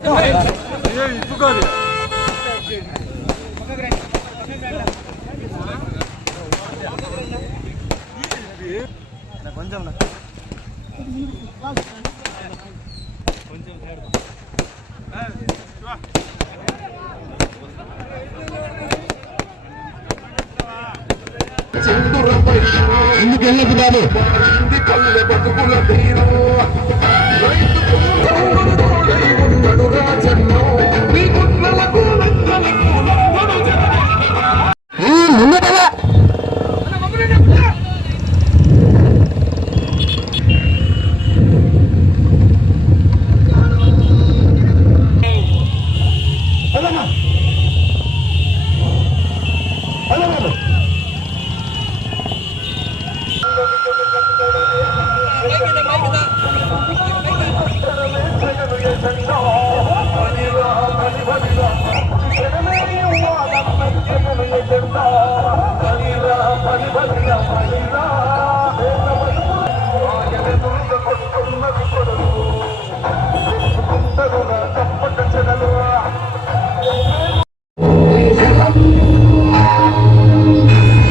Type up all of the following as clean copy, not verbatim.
ఎందుకు వెళ్ళదు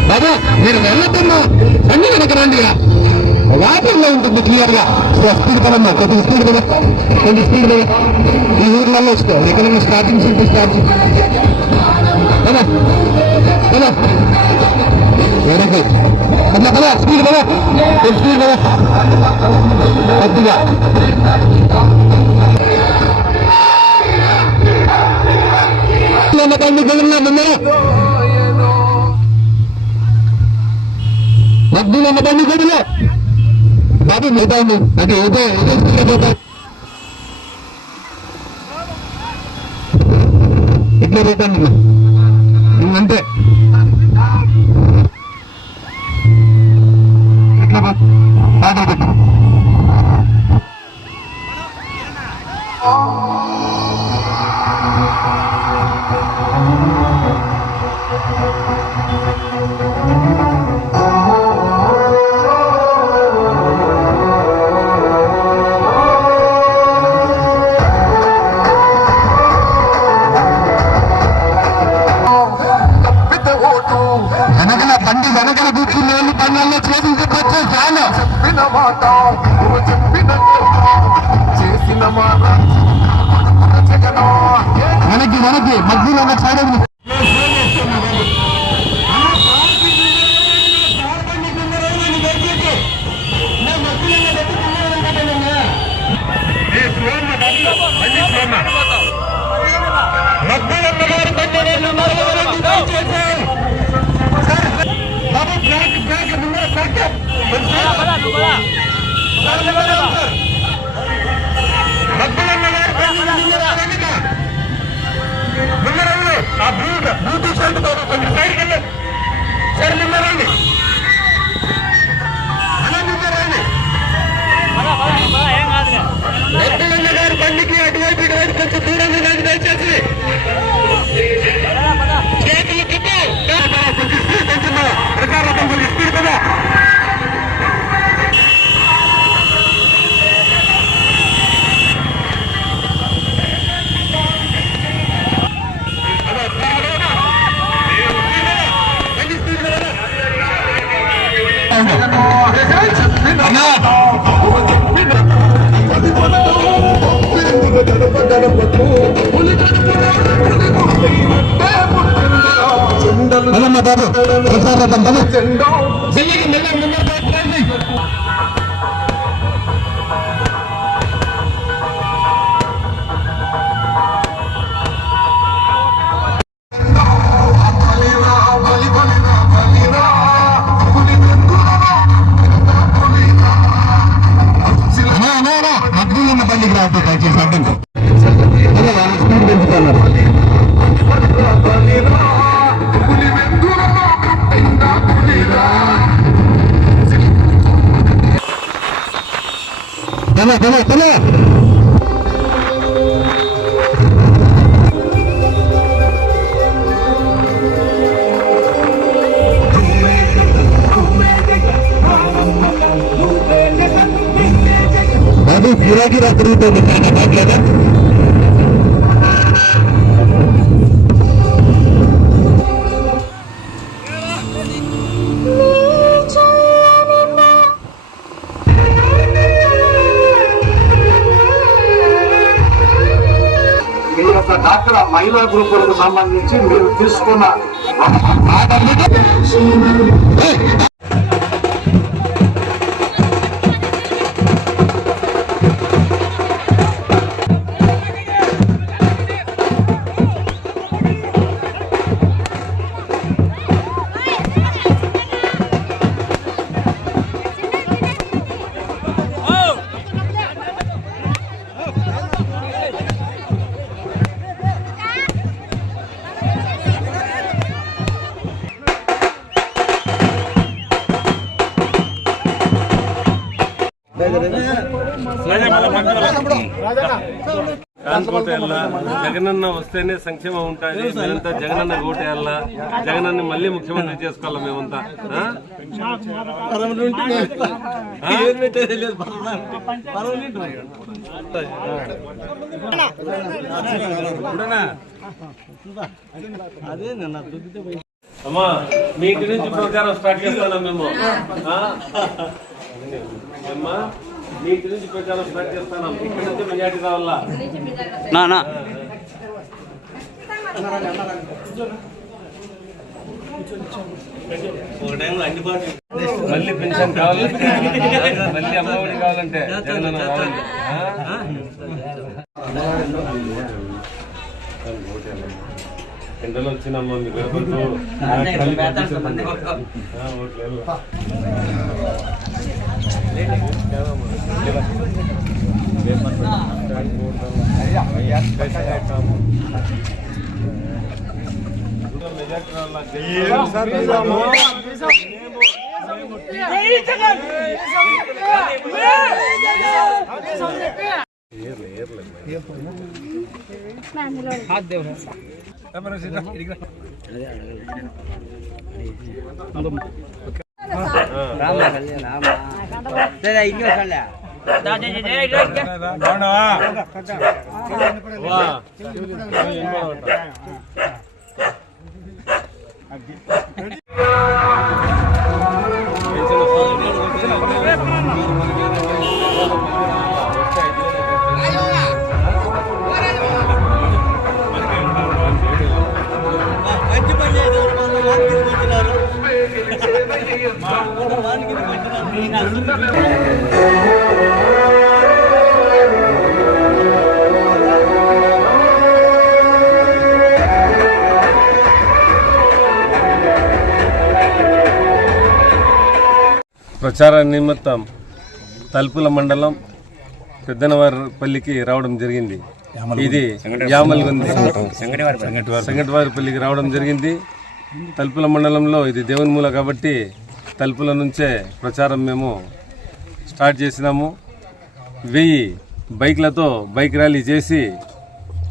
బాబు మీరు వెళ్ళతున్నా అన్ని వెనక రండిగా వాటర్లో ఉంటుంది క్లియర్ గా స్పీడ్ కదమ్మా కొద్దిగా స్పీడ్ కదా కొంచెం స్పీడ్ కదా ఈ ఊర్లలో వస్తావు ఎక్కడైనా స్టార్టింగ్ సిటీ స్టార్టింగ్ కదా కదా వెనక అట్లా కదా స్పీడ్ కదా స్పీడ్ కదా కొద్దిగా మధ్యలో ఉన్న బండి గదిలో బాబు మిగతాండి అది ఏదో ఇట్లా పోతాను అంతే ఇట్లా బాగా పెట్టు బండి వెనకల కూర్చున్న పనుల్లో చేపించవచ్చు చాలు చెప్పిన మాట చేసిన మాట వెనక్కి వెనక్కి మధ్యలో ఉన్న సైడ్ గారి బండికి అటువైపు ఇటువైపు కొంచెం దూరంగా నాకు దయచేసి చేతులు కొంచెం స్పీడ్ కొంచెం ప్రకారం కొంచెం స్పీడ్ కదా బండికి రావద్దు దయచేసి అడ్డంకు స్పీడ్ పెంచుతున్నారు అది గిరాకీ తిరుగుతుంది మాట్లాడా డాక్టర్ మహిళా గ్రూపులకు సంబంధించి మీరు తీసుకున్న జగనన్న వస్తేనే సంక్షేమం ఉంటుంది. మేమంతా జగనన్న ఓటేయాలా, జగనన్న మళ్ళీ ముఖ్యమంత్రి చేసుకోవాలా మేమంతా. అమ్మా మీ ఇంటి నుంచి ప్రచారం స్టార్ట్ చేస్తాను మేము. అమ్మా మీ ఇంటి నుంచి ప్రచారం స్టార్ట్ చేస్తాను. ఇక్కడ నుంచి మెజార్టీ రావాలా. మళ్ళీ పెన్షన్ కావాలంటే, మళ్ళీ అమ్మఒడి కావాలంటే జగనన్న రావాలి. ఎండలు వచ్చినమ్మా మీకు ప్రచార నిమిత్తం తలుపుల మండలం పెద్దనవారిపల్లికి రావడం జరిగింది. ఇది యామల్గుంది సంగటివారిపల్లికి రావడం జరిగింది. తలుపుల మండలంలో ఇది దేవుని మూల కాబట్టి తలుపుల నుంచే ప్రచారం మేము స్టార్ట్ చేసినాము. 1000 బైక్లతో బైక్ ర్యాలీ చేసి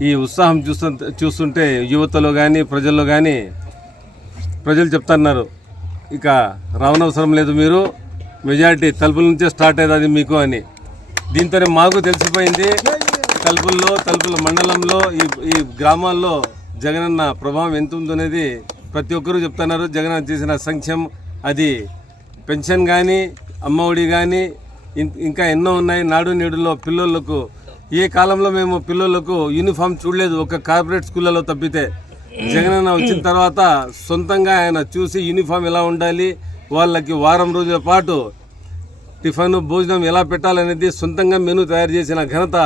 ఈ ఉత్సాహం చూస్తుంటే యువతలో కానీ ప్రజల్లో కానీ ప్రజలు చెప్తున్నారు, ఇక రావనవసరం లేదు, మీరు మెజారిటీ తలుపుల నుంచే స్టార్ట్ అవుతుంది మీకు అని. దీంతోనే మాకు తెలిసిపోయింది తలుపుల మండలంలో ఈ గ్రామాల్లో జగనన్న ప్రభావం ఎంత ఉందనేది ప్రతి ఒక్కరూ చెప్తున్నారు. జగనన్న చేసిన సంక్షేమం, అది పెన్షన్ కానీ అమ్మఒడి కానీ ఇంకా ఎన్నో ఉన్నాయి. నాడు నేడులో పిల్లలకు ఏ కాలంలో మేము పిల్లలకు యూనిఫామ్ చూడలేదు, ఒక కార్పొరేట్ స్కూళ్ళలో తప్పితే. జగనన్న వచ్చిన తర్వాత సొంతంగా ఆయన చూసి యూనిఫామ్ ఎలా ఉండాలి, వాళ్ళకి వారం రోజుల పాటు టిఫిన్ భోజనం ఎలా పెట్టాలనేది సొంతంగా మెనూ తయారు చేసిన ఘనత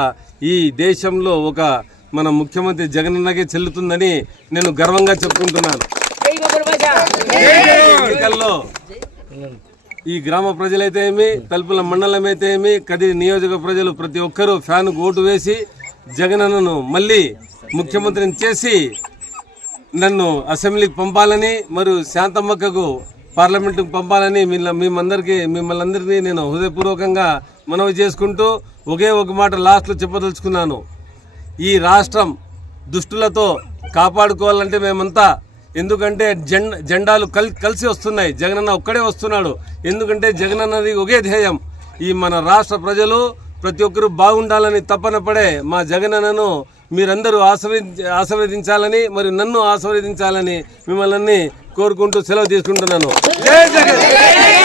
ఈ దేశంలో ఒక మన ముఖ్యమంత్రి జగనన్నకే చెల్లుతుందని నేను గర్వంగా చెప్పుకుంటున్నాను. ఎన్నికల్లో ఈ గ్రామ ప్రజలైతే ఏమి, తలుపుల మండలం అయితే ఏమి, కదిరి నియోజక ప్రజలు ప్రతి ఒక్కరూ ఫ్యాన్కు ఓటు వేసి జగనన్నను మళ్ళీ ముఖ్యమంత్రిని చేసి నన్ను అసెంబ్లీకి పంపాలని మరియు శాంతమ్మక్కకు పార్లమెంటుకు పంపాలని మిమ్మల్ని అందరినీ నేను హృదయపూర్వకంగా మనవి చేసుకుంటూ ఒకే ఒక మాట లాస్ట్లో చెప్పదలుచుకున్నాను. ఈ రాష్ట్రం దుష్టులతో కాపాడుకోవాలంటే మేమంతా, ఎందుకంటే జెండాలు కలిసి వస్తున్నాయి, జగనన్న ఒక్కడే వస్తున్నాడు. ఎందుకంటే జగనన్నది ఒకే ధ్యేయం. ఈ మన రాష్ట్ర ప్రజలు ప్రతి ఒక్కరూ బాగుండాలని తపన పడే మా జగనన్నను మీరందరూ ఆశీర్వదించాలని మరియు నన్ను ఆశీర్వదించాలని మిమ్మల్ని కోరుకుంటూ సెలవు తీసుకుంటున్నాను. జై జగన్.